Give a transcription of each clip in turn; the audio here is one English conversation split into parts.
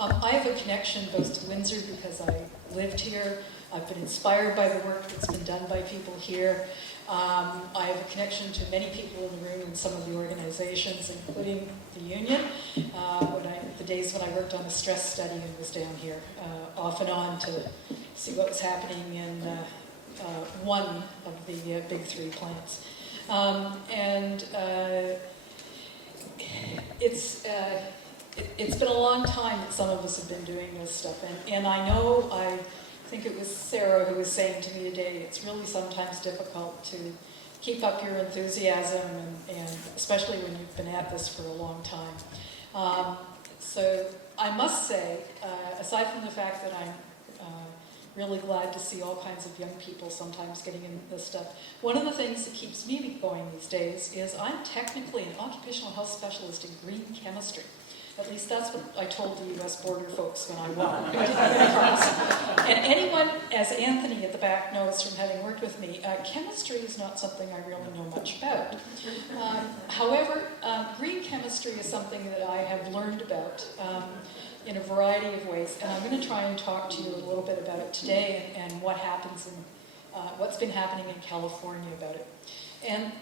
I have a connection both to Windsor because I lived here. I've been inspired by the work that's been done by people here. I have a connection to many people in the room in some of the organizations, including the union. The days when I worked on a stress study and was down here, off and on to see what was happening in one of the big three plants. It's been a long time that some of us have been doing this stuff, and I think it was Sarah who was saying to me today, it's really sometimes difficult to keep up your enthusiasm, and especially when you've been at this for a long time. So I must say, aside from the fact that I'm really glad to see all kinds of young people sometimes getting into this stuff, one of the things that keeps me going these days is I'm technically an occupational health specialist in green chemistry. At least that's what I told the U.S. border folks when I won. And anyone, as Anthony at the back knows from having worked with me, chemistry is not something I really know much about. However, green chemistry is something that I have learned about in a variety of ways, and I'm going to try and talk to you a little bit about it today and what happens in what's been happening in California about it. And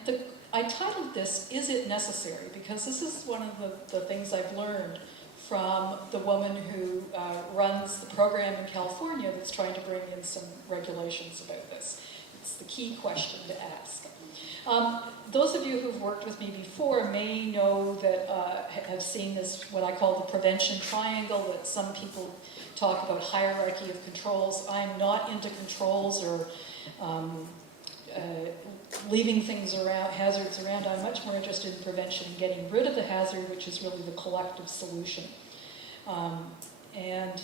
I titled this, Is It Necessary? Because this is one of the things I've learned from the woman who runs the program in California that's trying to bring in some regulations about this. It's the key question to ask. Those of you who've worked with me before may know that have seen this, what I call the prevention triangle, that some people talk about hierarchy of controls. I'm not into controls or leaving things around, hazards around. I'm much more interested in prevention and getting rid of the hazard, which is really the collective solution. And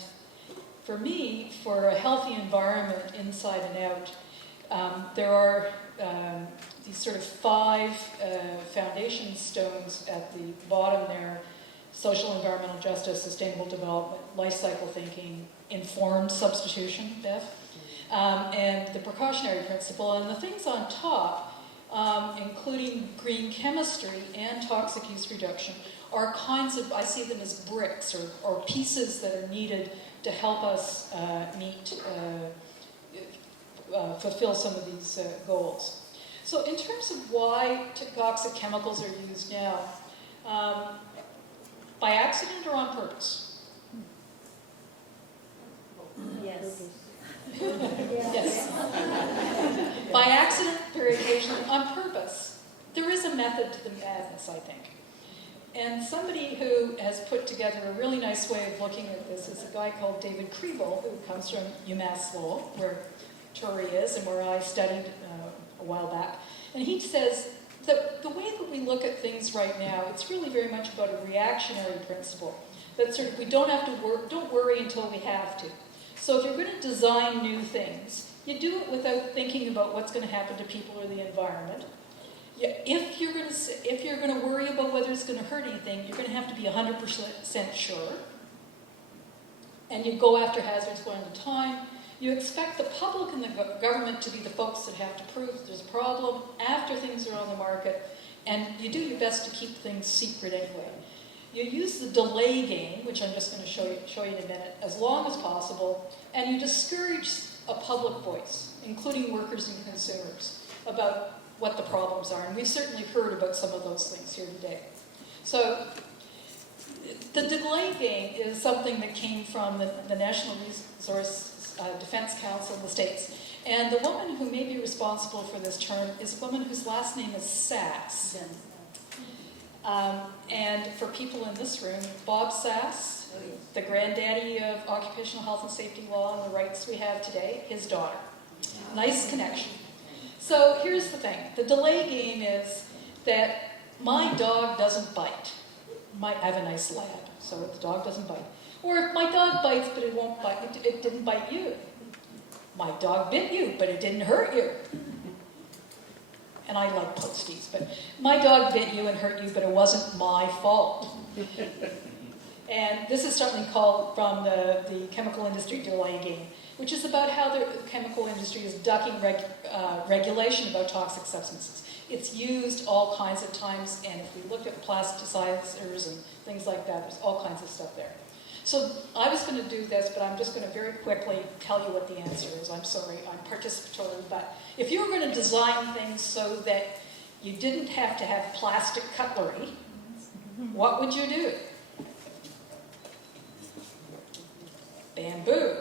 for me, for a healthy environment inside and out, there are these sort of 5 foundation stones at the bottom there: social environmental justice, sustainable development, life cycle thinking, informed substitution, Bev, and the precautionary principle. And the things on top, including green chemistry and toxic use reduction, are kinds of, I see them as bricks or pieces that are needed to help us fulfill some of these goals. So in terms of why toxic chemicals are used now, by accident or on purpose? Yes. Yes. By accident, very occasionally, on purpose. There is a method to the madness, I think. And somebody who has put together a really nice way of looking at this is a guy called David Cradle, who comes from UMass Lowell, where TUR is and where I studied a while back. And he says that the way that we look at things right now, it's really very much about a reactionary principle. That sort of, we don't worry until we have to. So if you're going to design new things, you do it without thinking about what's going to happen to people or the environment. If you're going to worry about whether it's going to hurt anything, you're going to have to be 100% sure. And you go after hazards one at a time. You expect the public and the government to be the folks that have to prove that there's a problem after things are on the market, and you do your best to keep things secret anyway. You use the delay game, which I'm just going to show you in a minute, as long as possible, and you discourage a public voice, including workers and consumers, about what the problems are. And we've certainly heard about some of those things here today. So the delay game is something that came from the National Resource Defense Council in the States. And the woman who may be responsible for this term is a woman whose last name is Sass. And for people in this room, Bob Sass, the granddaddy of occupational health and safety law and the rights we have today, his daughter. Nice connection. So here's the thing. The delay game is that my dog doesn't bite. I have a nice lab, so the dog doesn't bite. Or if my dog bites, but it won't bite, it didn't bite you. My dog bit you, but it didn't hurt you. And I like posties, but my dog bit you and hurt you, but it wasn't my fault. And this is certainly called from the chemical industry delay game, which is about how the chemical industry is ducking regulation about toxic substances. It's used all kinds of times, and if we look at plasticizers and things like that, there's all kinds of stuff there. So I was going to do this, but I'm just going to very quickly tell you what the answer is. I'm sorry, I'm participatory, but if you were going to design things so that you didn't have to have plastic cutlery, what would you do? Bamboo.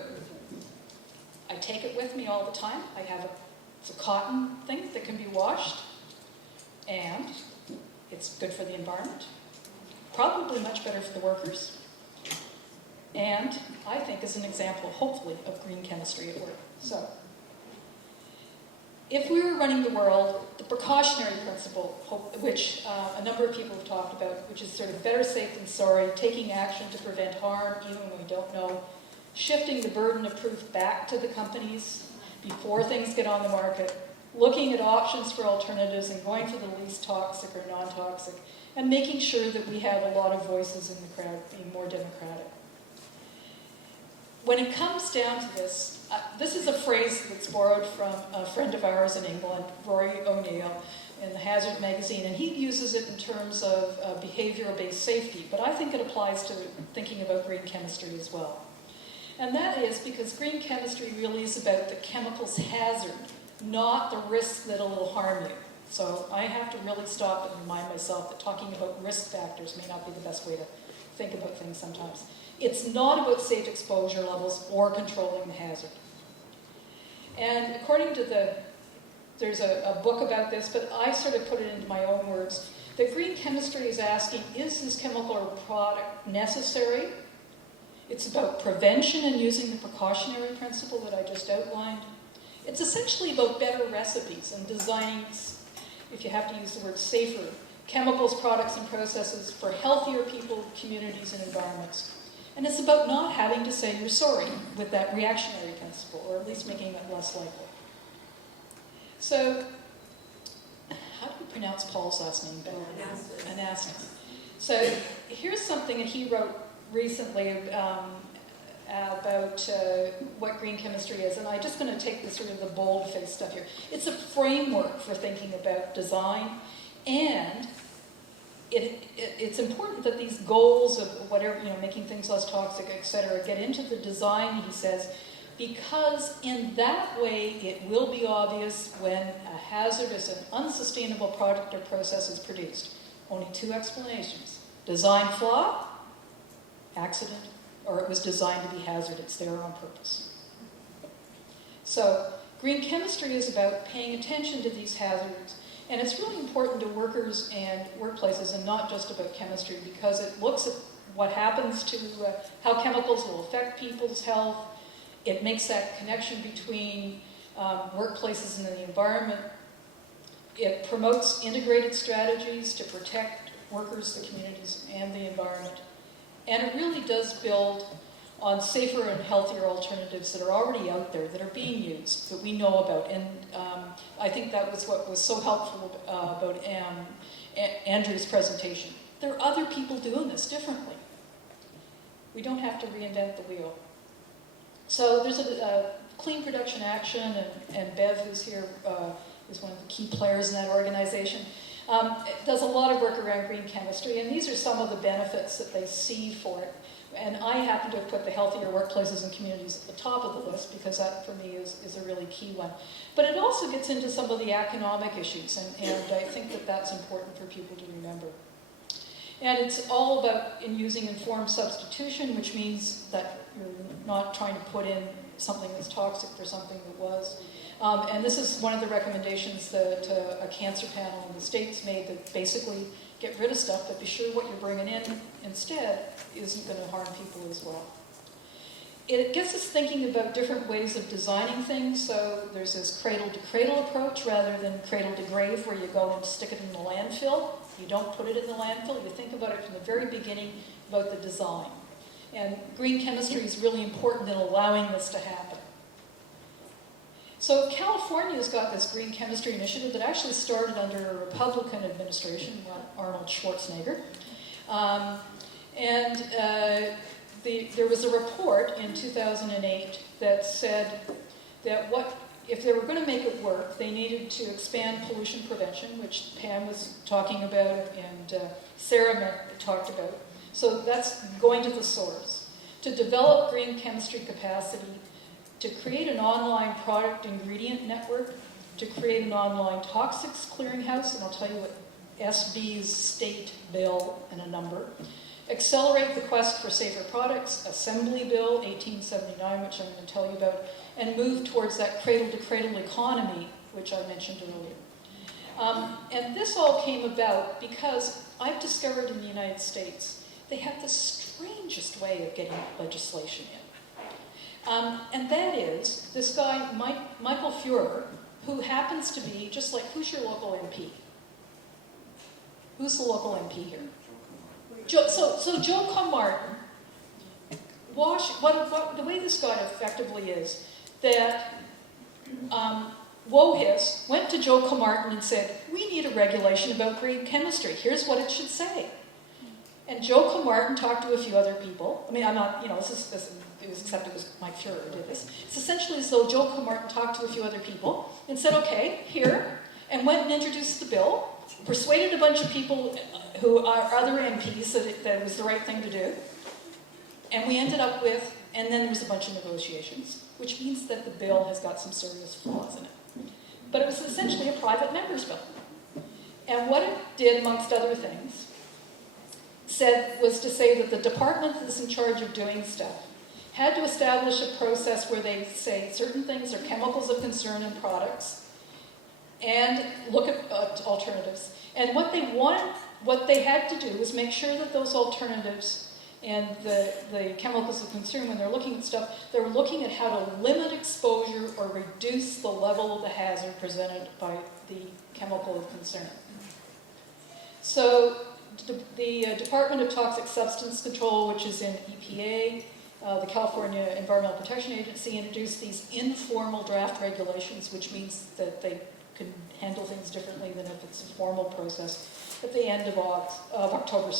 I take it with me all the time. I have it's a cotton thing that can be washed, and it's good for the environment. Probably much better for the workers. And I think is an example, hopefully, of green chemistry at work. So, if we were running the world, the precautionary principle, which a number of people have talked about, which is sort of better safe than sorry, taking action to prevent harm even when we don't know, shifting the burden of proof back to the companies before things get on the market, looking at options for alternatives and going for the least toxic or non-toxic, and making sure that we have a lot of voices in the crowd, being more democratic. When it comes down to this, this is a phrase that's borrowed from a friend of ours in England, Rory O'Neill, in the Hazard magazine, and he uses it in terms of behavioral-based safety, but I think it applies to thinking about green chemistry as well. And that is because green chemistry really is about the chemical's hazard, not the risk that it'll harm you. So I have to really stop and remind myself that talking about risk factors may not be the best way to think about things sometimes. It's not about safe exposure levels or controlling the hazard. And according to there's a book about this, but I sort of put it into my own words, that green chemistry is asking, is this chemical or product necessary? It's about prevention and using the precautionary principle that I just outlined. It's essentially about better recipes and designing, if you have to use the word safer, chemicals, products, and processes for healthier people, communities, and environments. And it's about not having to say you're sorry with that reactionary principle, or at least making it less likely. So, how do you pronounce Paul's last name? Anastas. So, here's something that he wrote recently about what green chemistry is, and I'm just going to take this sort of the bold-faced stuff here. It's a framework for thinking about design, and it's important that these goals of whatever, making things less toxic, etc., get into the design, he says, because in that way it will be obvious when a hazardous and unsustainable product or process is produced. Only two explanations. Design flaw, accident, or it was designed to be hazard, it's there on purpose. So, green chemistry is about paying attention to these hazards, and it's really important to workers and workplaces, and not just about chemistry, because it looks at what happens to how chemicals will affect people's health. It makes that connection between workplaces and the environment. It promotes integrated strategies to protect workers, the communities, and the environment. And it really does build on safer and healthier alternatives that are already out there, that are being used, that we know about. And I think that was what was so helpful about Andrew's presentation. There are other people doing this differently. We don't have to reinvent the wheel. So there's a Clean Production Action, and Bev, who's here, is one of the key players in that organization. It does a lot of work around green chemistry, and these are some of the benefits that they see for it. And I happen to have put the healthier workplaces and communities at the top of the list, because that, for me, is a really key one. But it also gets into some of the economic issues, and I think that that's important for people to remember. And it's all about using informed substitution, which means that you're not trying to put in something that's toxic for something that was. And this is one of the recommendations that a cancer panel in the States made, that basically get rid of stuff, but be sure what you're bringing in instead isn't going to harm people as well. It gets us thinking about different ways of designing things. So there's this cradle-to-cradle approach rather than cradle-to-grave, where you go and stick it in the landfill. You don't put it in the landfill. You think about it from the very beginning about the design. And green chemistry is really important in allowing this to happen. So California's got this green chemistry initiative that actually started under a Republican administration, Arnold Schwarzenegger. There was a report in 2008 that said that if they were going to make it work, they needed to expand pollution prevention, which Pam was talking about and Sarah talked about. So that's going to the source. to develop green chemistry capacity, to create an online product ingredient network, to create an online toxics clearinghouse, and I'll tell you what SB's state bill and a number, accelerate the quest for safer products, Assembly Bill 1879, which I'm going to tell you about, and move towards that cradle-to-cradle economy, which I mentioned earlier. And this all came about because I've discovered in the United States they have the strangest way of getting legislation in. And that is this guy, Michael Feuer, who happens to be, just like, who's your local MP? Who's the local MP here? So Joe Martin, the way this guy effectively is, that WOHIS went to Joe Martin and said, we need a regulation about green chemistry. Here's what it should say. And Joe Martin talked to a few other people. I mean, I'm not, except it was Mike Feuer who did this. It's essentially as though Joe Martin talked to a few other people and said, okay, here, and went and introduced the bill, persuaded a bunch of people who are other MPs that it was the right thing to do, and we ended up with, and then there was a bunch of negotiations, which means that the bill has got some serious flaws in it. But it was essentially a private member's bill. And what it did, amongst other things, was to say that the department that's in charge of doing stuff had to establish a process where they say certain things are chemicals of concern in products and look at alternatives. And what they had to do was make sure that those alternatives and the chemicals of concern, when they're looking at stuff, they were looking at how to limit exposure or reduce the level of the hazard presented by the chemical of concern. So the Department of Toxic Substance Control, which is in EPA, the California Environmental Protection Agency, introduced these informal draft regulations, which means that they can handle things differently than if it's a formal process, at the end of October.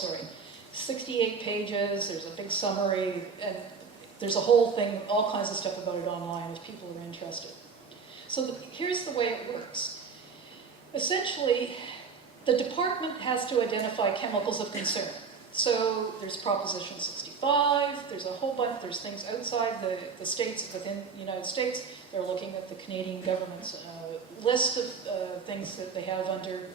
68 pages, there's a big summary, and there's a whole thing, all kinds of stuff about it online if people are interested. So here's the way it works. Essentially, the department has to identify chemicals of concern. So there's Proposition 65, there's a whole bunch, there's things outside the states, within the United States. They're looking at the Canadian government's list of things that they have under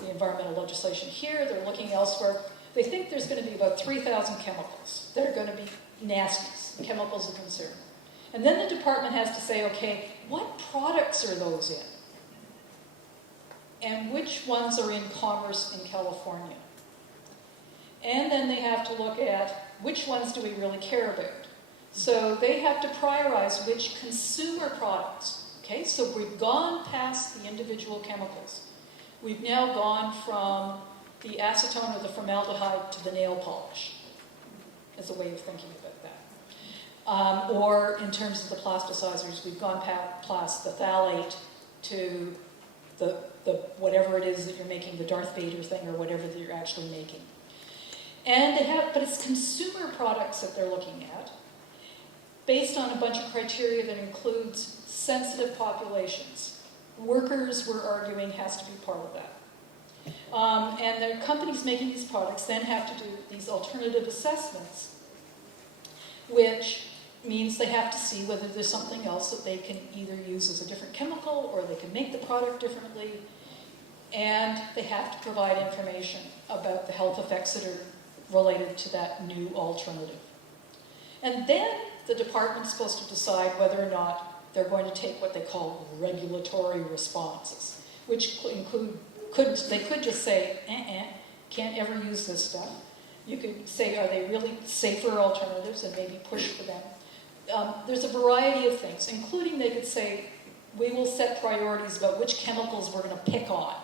the environmental legislation here. They're looking elsewhere. They think there's going to be about 3,000 chemicals that are going to be nasties, chemicals of concern. And then the department has to say, okay, what products are those in? And which ones are in commerce in California? And then they have to look at which ones do we really care about. So they have to prioritize which consumer products. Okay, so we've gone past the individual chemicals. We've now gone from the acetone or the formaldehyde to the nail polish, as a way of thinking about that. Or in terms of the plasticizers, we've gone past the phthalate to the whatever it is that you're making, the Darth Vader thing or whatever that you're actually making. And but it's consumer products that they're looking at, based on a bunch of criteria that includes sensitive populations. Workers, we're arguing, has to be part of that. And the companies making these products then have to do these alternative assessments, which means they have to see whether there's something else that they can either use as a different chemical or they can make the product differently. And they have to provide information about the health effects that are related to that new alternative. And then the department's supposed to decide whether or not they're going to take what they call regulatory responses, which include, they could just say, can't ever use this stuff. You could say, are they really safer alternatives, and maybe push for them. There's a variety of things, including they could say, we will set priorities about which chemicals we're going to pick on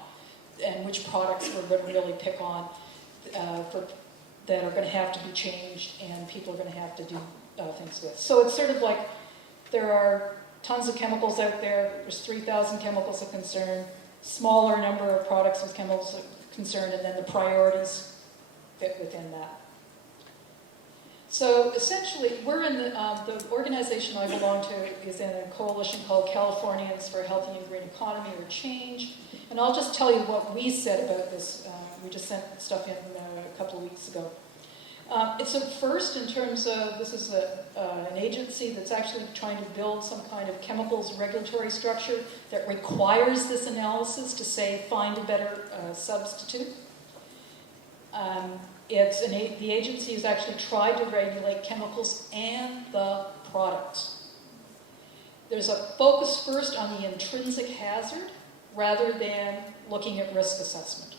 and which products we're going to really pick on that are going to have to be changed and people are going to have to do things with. So it's sort of like there are tons of chemicals out there. There's 3,000 chemicals of concern, smaller number of products with chemicals of concern, and then the priorities fit within that. So essentially, we're in the organization I belong to is in a coalition called Californians for a Healthy and Green Economy, or Change. And I'll just tell you what we said about this. We just sent stuff in a couple of weeks ago. It's a first in terms of, this is an agency that's actually trying to build some kind of chemicals regulatory structure that requires this analysis to say, find a better substitute. The agency has actually tried to regulate chemicals and the products. There's a focus first on the intrinsic hazard rather than looking at risk assessment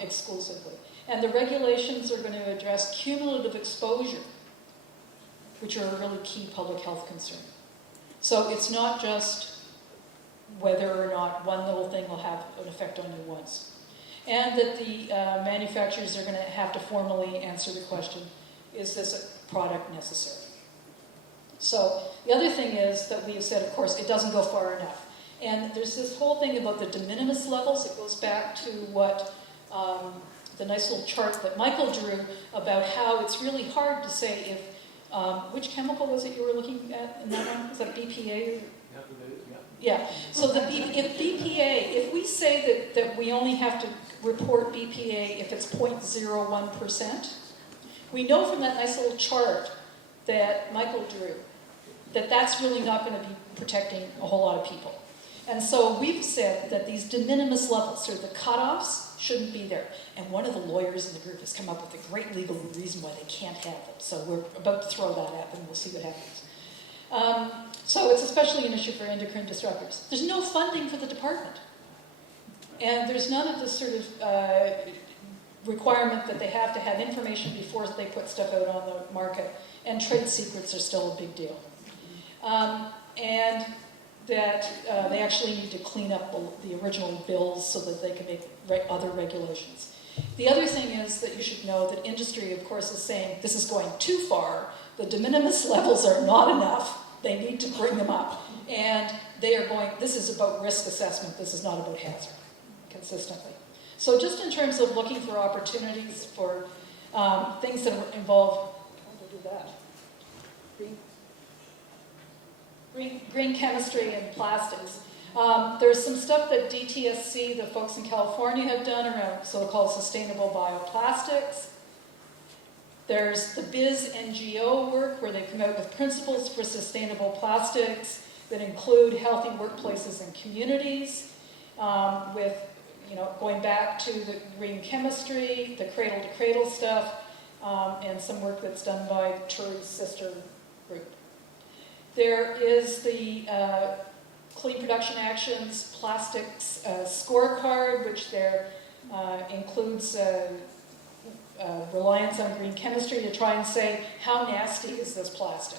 exclusively. And the regulations are going to address cumulative exposure, which are a really key public health concern. So it's not just whether or not one little thing will have an effect on you once. And that the manufacturers are going to have to formally answer the question, is this a product necessary? So the other thing is that we have said, of course, it doesn't go far enough. And there's this whole thing about the de minimis levels. It goes back to what the nice little chart that Michael drew about how it's really hard to say if, which chemical was it you were looking at in that one? Was that BPA? Yeah. So if we say that we only have to report BPA if it's 0.01%, we know from that nice little chart that Michael drew that that's really not going to be protecting a whole lot of people. And so we've said that these de minimis levels, sort of the cutoffs, shouldn't be there. And one of the lawyers in the group has come up with a great legal reason why they can't have them. So we're about to throw that at them. We'll see what happens. So it's especially an issue for endocrine disruptors. There's no funding for the department. And there's none of this sort of requirement that they have to have information before they put stuff out on the market. And trade secrets are still a big deal. And that they actually need to clean up the original bills so that they can make other regulations. The other thing is that you should know that industry, of course, is saying this is going too far. The de minimis levels are not enough. They need to bring them up. And they are going, this is about risk assessment. This is not about hazard, consistently. So just in terms of looking for opportunities for things that involve, how do I do that? Green chemistry and plastics. There's some stuff that DTSC, the folks in California, have done around so-called sustainable bioplastics. There's the BIZ NGO work where they come out with principles for sustainable plastics that include healthy workplaces and communities, with going back to the green chemistry, the cradle-to-cradle stuff, and some work that's done by TUR's sister group. There is the Clean Production Action's plastics scorecard, which there includes reliance on green chemistry to try and say, how nasty is this plastic?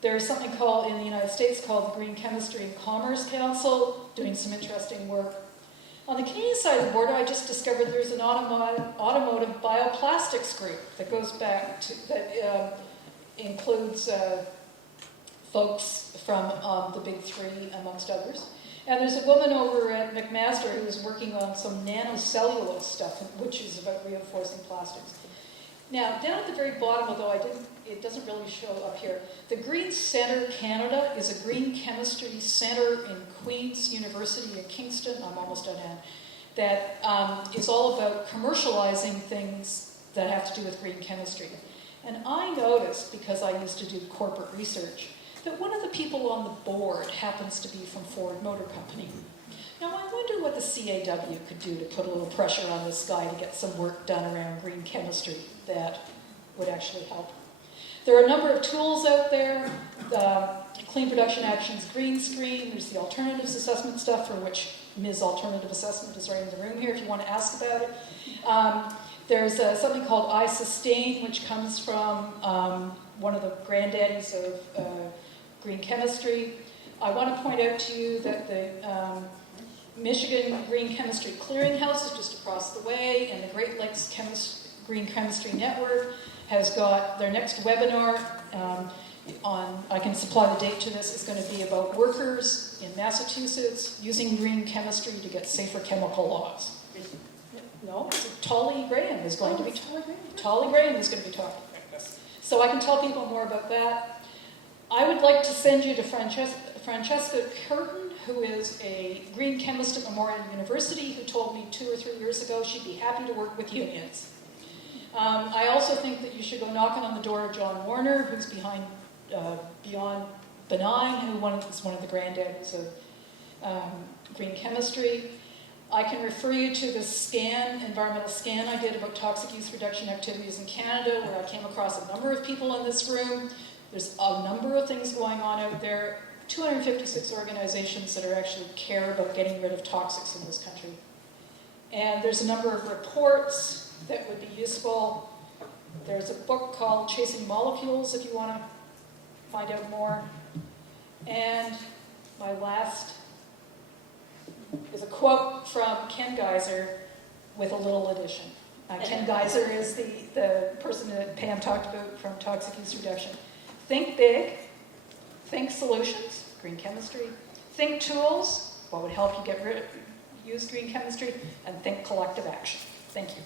There's something called, in the United States, called the Green Chemistry and Commerce Council, doing some interesting work. On the Canadian side of the border, I just discovered there's an automotive bioplastics group that goes back to, that includes folks from the big three, amongst others. And there's a woman over at McMaster who is working on some nanocellulose stuff, which is about reinforcing plastics. Now, down at the very bottom, although it doesn't really show up here, the Green Centre Canada is a green chemistry center in Queen's University in Kingston, I'm almost done, that is all about commercializing things that have to do with green chemistry. And I noticed, because I used to do corporate research, that one of the people on the board happens to be from Ford Motor Company. Now, I wonder what the CAW could do to put a little pressure on this guy to get some work done around green chemistry that would actually help. There are a number of tools out there. Clean Production Action's Green Screen. There's the alternatives assessment stuff, for which Ms. Alternative Assessment is right in the room here if you want to ask about it. There's something called iSustain, which comes from one of the granddaddies of green chemistry. I want to point out to you that the Michigan Green Chemistry Clearinghouse is just across the way, and the Great Lakes Green Chemistry Network has got their next webinar I can supply the date to this, is going to be about workers in Massachusetts using green chemistry to get safer chemical laws. No, Tolly Graham is going to be talking about this. So I can tell people more about that. I would like to send you to Francesca Curtin, who is a green chemist at Memorial University, who told me 2 or 3 years ago she'd be happy to work with unions. I also think that you should go knocking on the door of John Warner, who's behind Beyond Benign, who is one of the granddads of green chemistry. I can refer you to the environmental scan I did about toxic use reduction activities in Canada, where I came across a number of people in this room. There's a number of things going on out there. 256 organizations that actually care about getting rid of toxics in this country. And there's a number of reports that would be useful. There's a book called Chasing Molecules if you want to find out more. And my last is a quote from Ken Geyser with a little addition. Ken Geyser is the person that Pam talked about from toxic use reduction. Think big, think solutions, green chemistry, think tools, what would help you use green chemistry, and think collective action. Thank you.